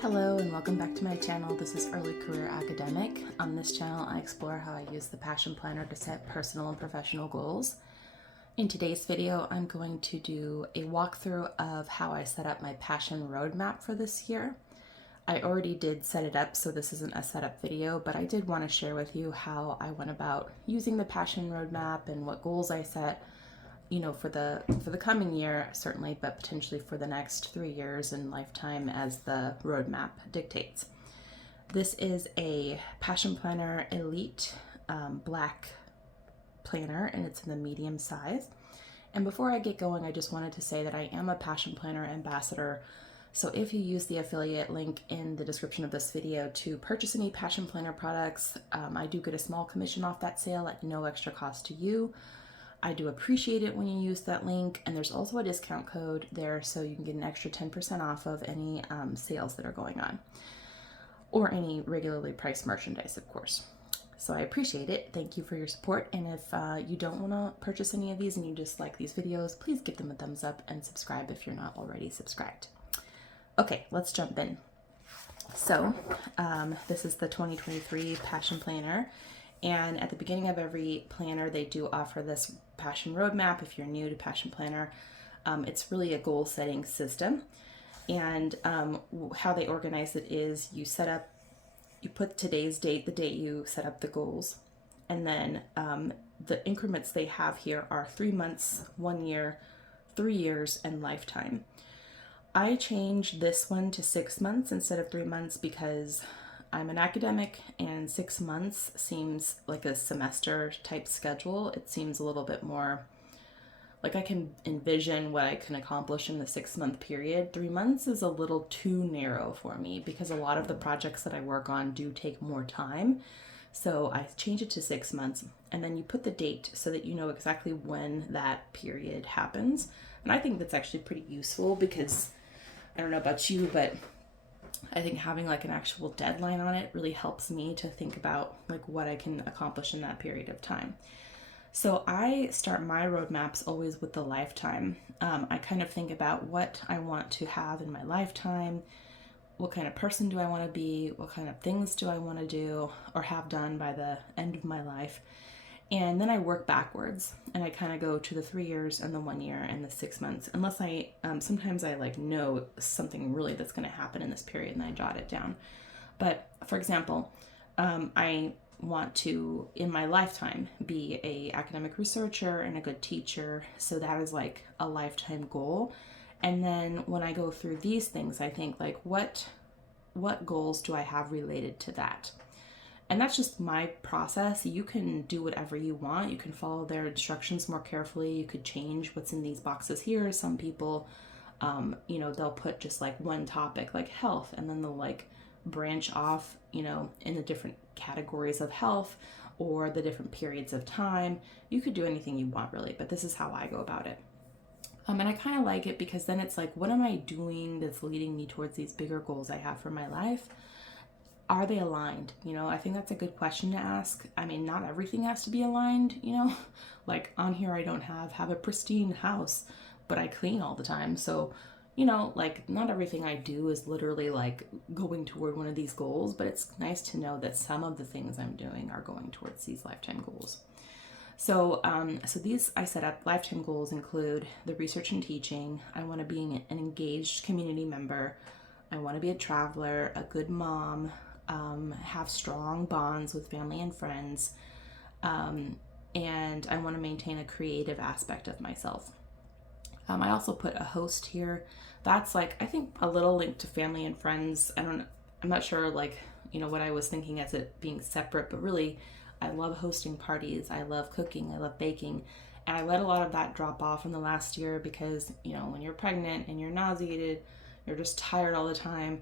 Hello and welcome back to my channel. This is Early Career Academic. On this channel, I explore how I use the Passion Planner to set personal and professional goals. In today's video, I'm going to do a walkthrough of how I set up my Passion Roadmap for this year. I already did set it up, so this isn't a setup video, but I did want to share with you how I went about using the Passion Roadmap and what goals I set, for the coming year, certainly, but potentially for the next 3 years and lifetime as the roadmap dictates. This is a Passion Planner Elite black planner, and it's in the medium size. And before I get going, I just wanted to say that I am a Passion Planner ambassador. So if you use the affiliate link in the description of this video to purchase any Passion Planner products, I do get a small commission off that sale at no extra cost to you. I do appreciate it when you use that link, and there's also a discount code there so you can get an extra 10% off of any sales that are going on, or any regularly priced merchandise, of course. So I appreciate it. Thank you for your support, and if you don't want to purchase any of these and you just like these videos, please give them a thumbs up and subscribe if you're not already subscribed. Okay, let's jump in. So this is the 2023 Passion Planner. And at the beginning of every planner, they do offer this Passion Roadmap. If you're new to Passion Planner, it's really a goal setting system. And how they organize it is you put today's date, the date you set up the goals. And then the increments they have here are 3 months, 1 year, 3 years, and lifetime. I changed this one to 6 months instead of 3 months because I'm an academic and 6 months seems like a semester type schedule. It seems a little bit more like I can envision what I can accomplish in the 6 month period. 3 months is a little too narrow for me because a lot of the projects that I work on do take more time. So I change it to 6 months, and then you put the date so that you know exactly when that period happens. And I think that's actually pretty useful because I don't know about you, but I think having like an actual deadline on it really helps me to think about like what I can accomplish in that period of time. So I start my roadmaps always with the lifetime. I kind of think about what I want to have in my lifetime. What kind of person do I want to be? What kind of things do I want to do or have done by the end of my life? And then I work backwards, and I kind of go to the 3 years and the 1 year and the 6 months, unless I, sometimes I like know something really that's going to happen in this period and I jot it down. But for example, I want to, in my lifetime, be a academic researcher and a good teacher. So that is like a lifetime goal. And then when I go through these things, I think like, what goals do I have related to that? And that's just my process. You can do whatever you want. You can follow their instructions more carefully. You could change what's in these boxes here. Some people, they'll put just like one topic like health, and then they'll like branch off, in the different categories of health or the different periods of time. You could do anything you want really, but this is how I go about it. And I kind of like it because then it's like, what am I doing that's leading me towards these bigger goals I have for my life? Are they aligned? I think that's a good question to ask. I mean, not everything has to be aligned, like on here I don't have a pristine house, but I clean all the time. So, like not everything I do is literally like going toward one of these goals, but it's nice to know that some of the things I'm doing are going towards these lifetime goals. So, these I set up lifetime goals include the research and teaching. I want to be an engaged community member. I want to be a traveler, a good mom, have strong bonds with family and friends, and I want to maintain a creative aspect of myself. I also put a host here. That's like, I think a little link to family and friends. I'm not sure like, what I was thinking as it being separate, but really I love hosting parties. I love cooking. I love baking. And I let a lot of that drop off in the last year because, when you're pregnant and you're nauseated, you're just tired all the time.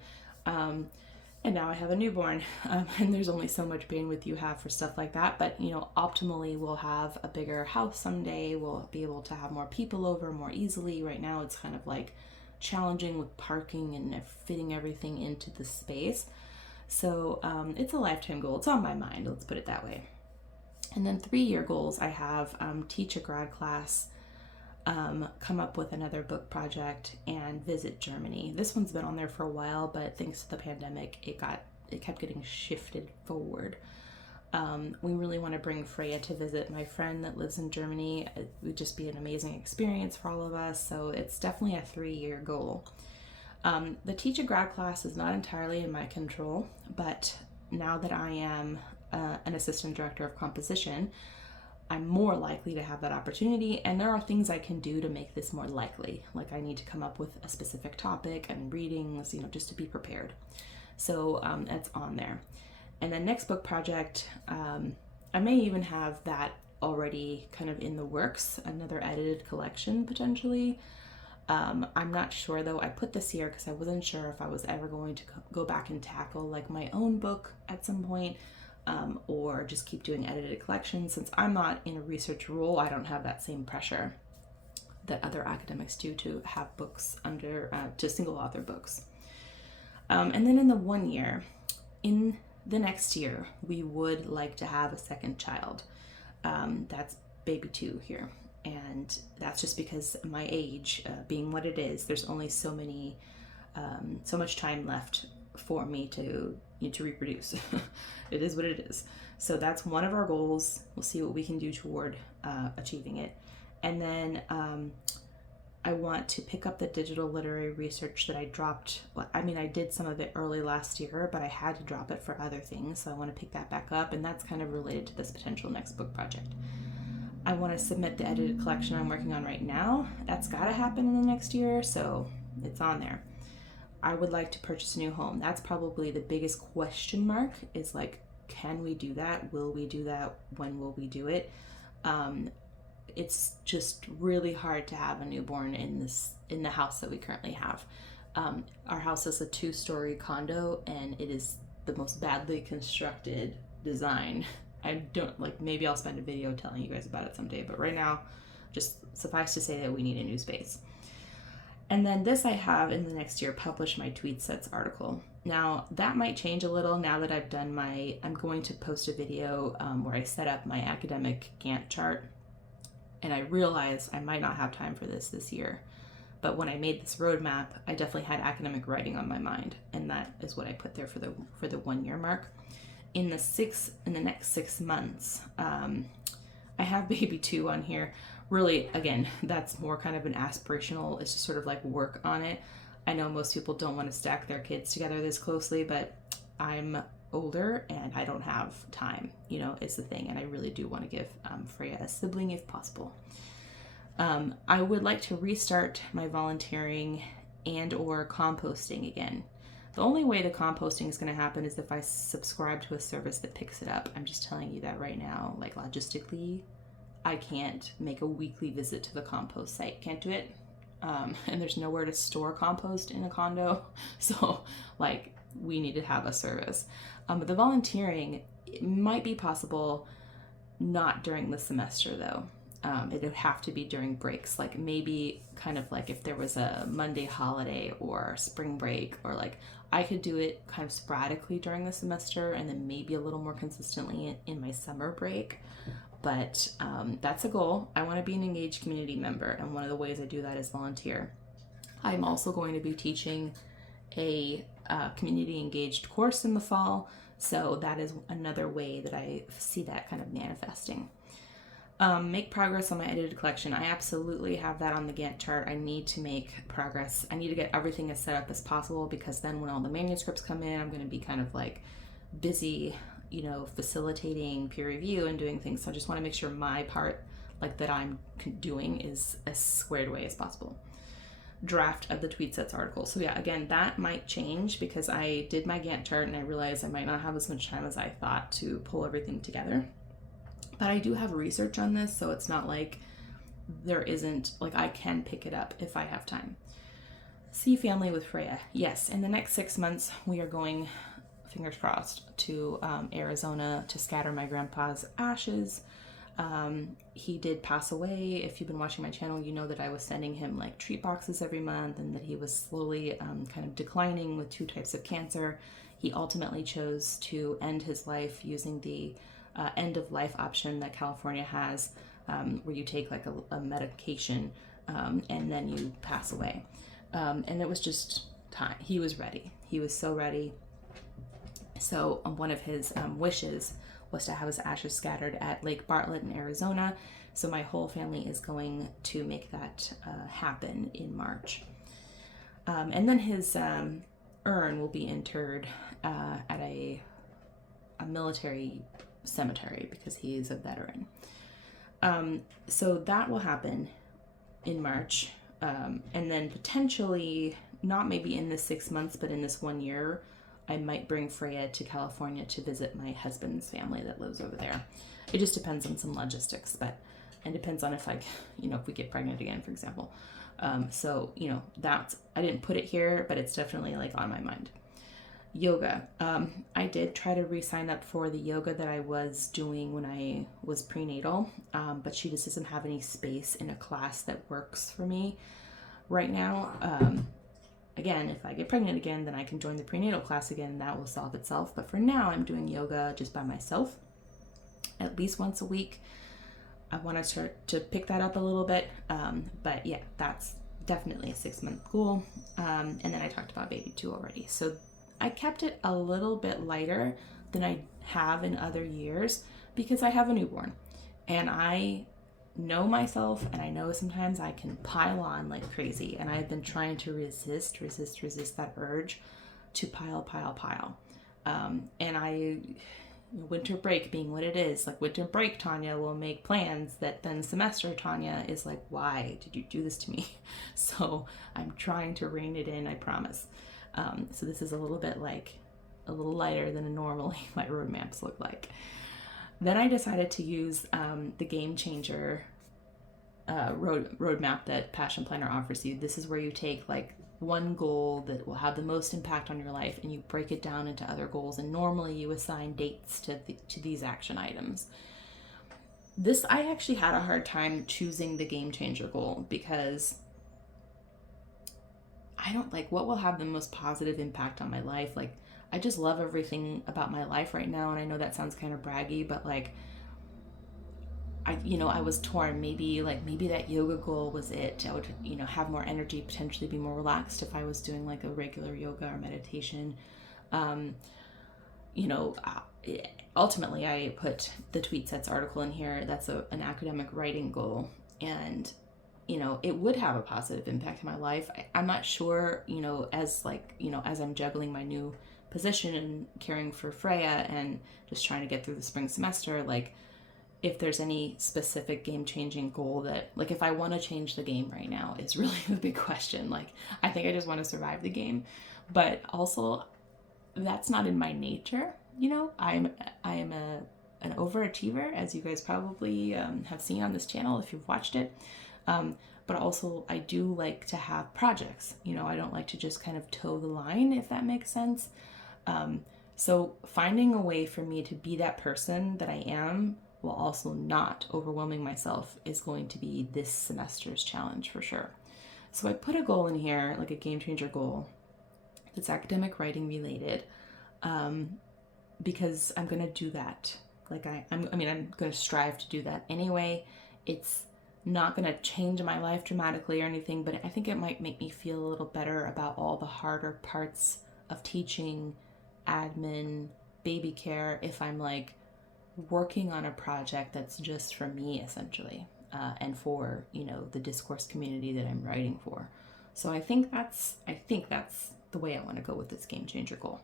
And now I have a newborn, and there's only so much bandwidth you have for stuff like that. But, optimally, we'll have a bigger house someday. We'll be able to have more people over more easily. Right now, it's kind of like challenging with parking and fitting everything into the space. So it's a lifetime goal. It's on my mind. Let's put it that way. And then 3 year goals, I have teach a grad class, come up with another book project and visit Germany. This one's been on there for a while, but thanks to the pandemic, it kept getting shifted forward. We really want to bring Freya to visit my friend that lives in Germany. It would just be an amazing experience for all of us. So it's definitely a 3-year goal. The teach a grad class is not entirely in my control, but now that I am an assistant director of composition, I'm more likely to have that opportunity, and there are things I can do to make this more likely. Like I need to come up with a specific topic and readings, just to be prepared. So that's on there. And then next book project, I may even have that already kind of in the works, another edited collection potentially. I'm not sure though. I put this here because I wasn't sure if I was ever going to go back and tackle like my own book at some point, or just keep doing edited collections. Since I'm not in a research role, I don't have that same pressure that other academics do to have books under, to single author books. And then in the 1 year, in the next year, we would like to have a second child. That's baby 2 here. And that's just because my age, being what it is, there's only so much time left for me to reproduce. It is what it is. So that's one of our goals. We'll see what we can do toward achieving it. And then I want to pick up the digital literary research that I dropped. I did some of it early last year, but I had to drop it for other things. So I want to pick that back up, and that's kind of related to this potential next book project. I want to submit the edited collection I'm working on right now. That's got to happen in the next year, so it's on there. I would like to purchase a new home. That's probably the biggest question mark, is like, can we do that? Will we do that? When will we do it? It's just really hard to have a newborn in the house that we currently have. Our house is a 2-story condo, and it is the most badly constructed design. I don't maybe I'll spend a video telling you guys about it someday, but right now, just suffice to say that we need a new space. And then this I have in the next year, publish my TweetSets article. Now that might change a little now that I'm going to post a video where I set up my academic Gantt chart. And I realized I might not have time for this year. But when I made this roadmap, I definitely had academic writing on my mind. And that is what I put there for the 1 year mark. In the next 6 months, I have baby 2 on here. Really, again, that's more kind of an aspirational, it's just sort of like work on it. I know most people don't want to stack their kids together this closely, but I'm older and I don't have time, is the thing. And I really do want to give Freya a sibling if possible. I would like to restart my volunteering and or composting again. The only way the composting is going to happen is if I subscribe to a service that picks it up. I'm just telling you that right now, logistically, I can't make a weekly visit to the compost site. Can't do it. And there's nowhere to store compost in a condo. So we need to have a service. But the volunteering, it might be possible not during the semester though. It would have to be during breaks, maybe kind of if there was a Monday holiday or spring break, or I could do it kind of sporadically during the semester and then maybe a little more consistently in my summer break. But that's a goal. I want to be an engaged community member, and one of the ways I do that is volunteer. I'm also going to be teaching a community engaged course in the fall, so that is another way that I see that kind of manifesting. Make progress on my edited collection. I absolutely have that on the Gantt chart. I need to make progress. I need to get everything as set up as possible, because then when all the manuscripts come in, I'm going to be kind of busy, facilitating peer review and doing things. So I just want to make sure my part, that I'm doing, is as squared away as possible. Draft of the TweetSets article. So yeah, again, that might change because I did my Gantt chart and I realized I might not have as much time as I thought to pull everything together. But I do have research on this, so it's not there isn't, I can pick it up if I have time. See family with Freya. Yes, in the next 6 months, we are going, fingers crossed, to Arizona to scatter my grandpa's ashes. He did pass away. If you've been watching my channel, you know that I was sending him treat boxes every month, and that he was slowly kind of declining with 2 types of cancer. He ultimately chose to end his life using the end of life option that California has, where you take a medication and then you pass away. And it was just time. He was ready. He was so ready. So one of his wishes was to have his ashes scattered at Lake Bartlett in Arizona. So my whole family is going to make that happen in March. And then his urn will be interred at a military cemetery because he's a veteran. So that will happen in March. And then potentially, not maybe in this 6 months, but in this 1 year, I might bring Freya to California to visit my husband's family that lives over there. It just depends on some logistics, and depends on if if we get pregnant again, for example. So, I didn't put it here, but it's definitely like on my mind. Yoga. I did try to re-sign up for the yoga that I was doing when I was prenatal, but she just doesn't have any space in a class that works for me right now. Again, if I get pregnant again, then I can join the prenatal class again, and that will solve itself. But for now, I'm doing yoga just by myself at least once a week. I want to start to pick that up a little bit. But yeah, that's definitely a 6-month goal. And then I talked about baby 2 already. So I kept it a little bit lighter than I have in other years because I have a newborn, and I know myself, and I know sometimes I can pile on like crazy, and I've been trying to resist that urge to pile. And winter break being what it is, like winter break Tanya will make plans that then semester Tanya is like, why did you do this to me? So I'm trying to rein it in, I promise. So this is a little lighter than normally my roadmaps look like. Then I decided to use the Game Changer roadmap that Passion Planner offers you. This is where you take like one goal that will have the most impact on your life, and you break it down into other goals, and normally you assign dates to these action items. I actually had a hard time choosing the Game Changer goal because I don't like what will have the most positive impact on my life. Like, I just love everything about my life right now, and I know that sounds kind of braggy, but like I was torn. Maybe that yoga goal was it. I would, have more energy, potentially be more relaxed if I was doing like a regular yoga or meditation. Ultimately I put the Tweet Sets article in here. That's an academic writing goal, and it would have a positive impact on my life. I'm not sure, as I'm juggling my new position and caring for Freya and just trying to get through the spring semester, like if there's any specific game-changing goal that, like, if I want to change the game right now is really the big question. Like, I think I just want to survive the game, but also that's not in my nature. I am an overachiever, as you guys probably have seen on this channel if you've watched it. But also I do like to have projects. I don't like to just kind of toe the line, if that makes sense. So finding a way for me to be that person that I am while also not overwhelming myself is going to be this semester's challenge for sure. So I put a goal in here, like a game changer goal that's academic writing related, because I'm going to do that. Like I'm going to strive to do that anyway. It's not going to change my life dramatically or anything, but I think it might make me feel a little better about all the harder parts of teaching, admin, baby care, if I'm like working on a project that's just for me essentially, and for the discourse community that I'm writing for. So I think that's the way I want to go with this game changer goal.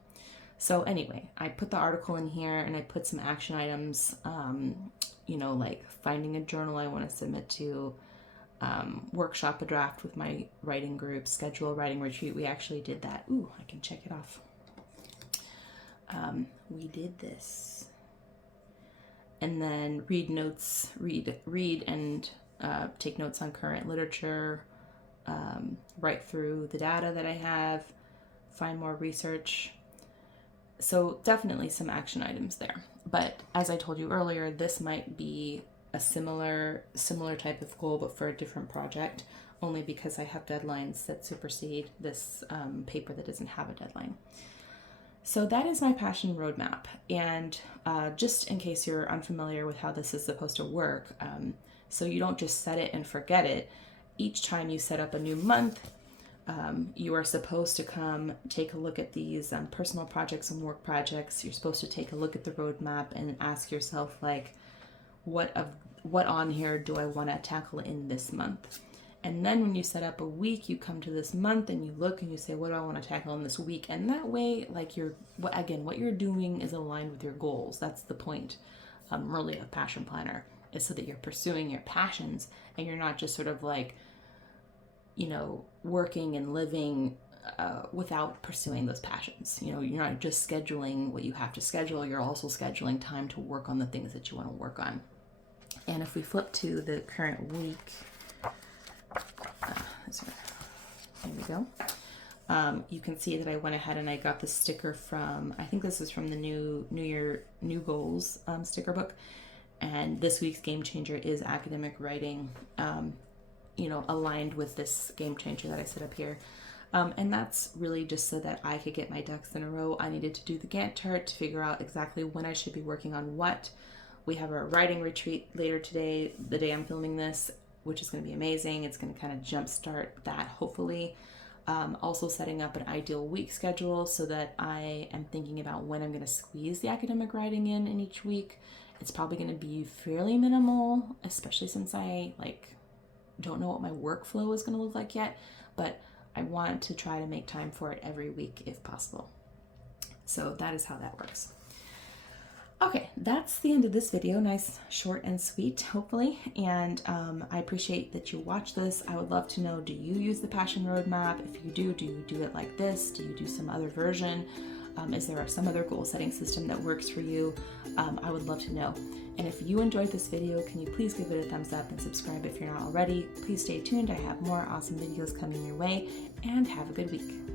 So anyway, I put the article in here and I put some action items, like finding a journal I want to submit to, workshop a draft with my writing group, schedule a writing retreat. We actually did that. Ooh, I can check it off. We did this. And then read and take notes on current literature, write through the data that I have, find more research. So definitely some action items there. But as I told you earlier, this might be a similar type of goal, but for a different project, only because I have deadlines that supersede this paper that doesn't have a deadline. So that is my passion roadmap. And just in case you're unfamiliar with how this is supposed to work, so you don't just set it and forget it. each time you set up a new month, you are supposed to come take a look at these personal projects and work projects. You're supposed to take a look at the roadmap and ask yourself, like, what on here do I want to tackle in this month? And then when you set up a week, you come to this month and you look and you say, what do I want to tackle in this week? And that way, like, what you're doing is aligned with your goals. That's the point, really, of Passion Planner, is so that you're pursuing your passions and you're not just sort of like, working and living without pursuing those passions. You're not just scheduling what you have to schedule, you're also scheduling time to work on the things that you want to work on. And if we flip to the current week, there we go. You can see that I went ahead and I got the sticker from, I think this is from the New Year, New Goals sticker book. And this week's Game Changer is academic writing, aligned with this Game Changer that I set up here. And that's really just so that I could get my ducks in a row. I needed to do the Gantt chart to figure out exactly when I should be working on what. We have a writing retreat later today, the day I'm filming this, which is going to be amazing. It's going to kind of jumpstart that, hopefully. Also setting up an ideal week schedule so that I am thinking about when I'm going to squeeze the academic writing in each week. It's probably going to be fairly minimal, especially since I don't know what my workflow is going to look like yet, but I want to try to make time for it every week if possible. So that is how that works. Okay, that's the end of this video. Nice, short and sweet, hopefully. And I appreciate that you watched this. I would love to know, do you use the Passion Roadmap? If you do you do it like this? Do you do some other version? Is there some other goal setting system that works for you? I would love to know. And if you enjoyed this video, can you please give it a thumbs up and subscribe if you're not already? Please stay tuned. I have more awesome videos coming your way, and have a good week.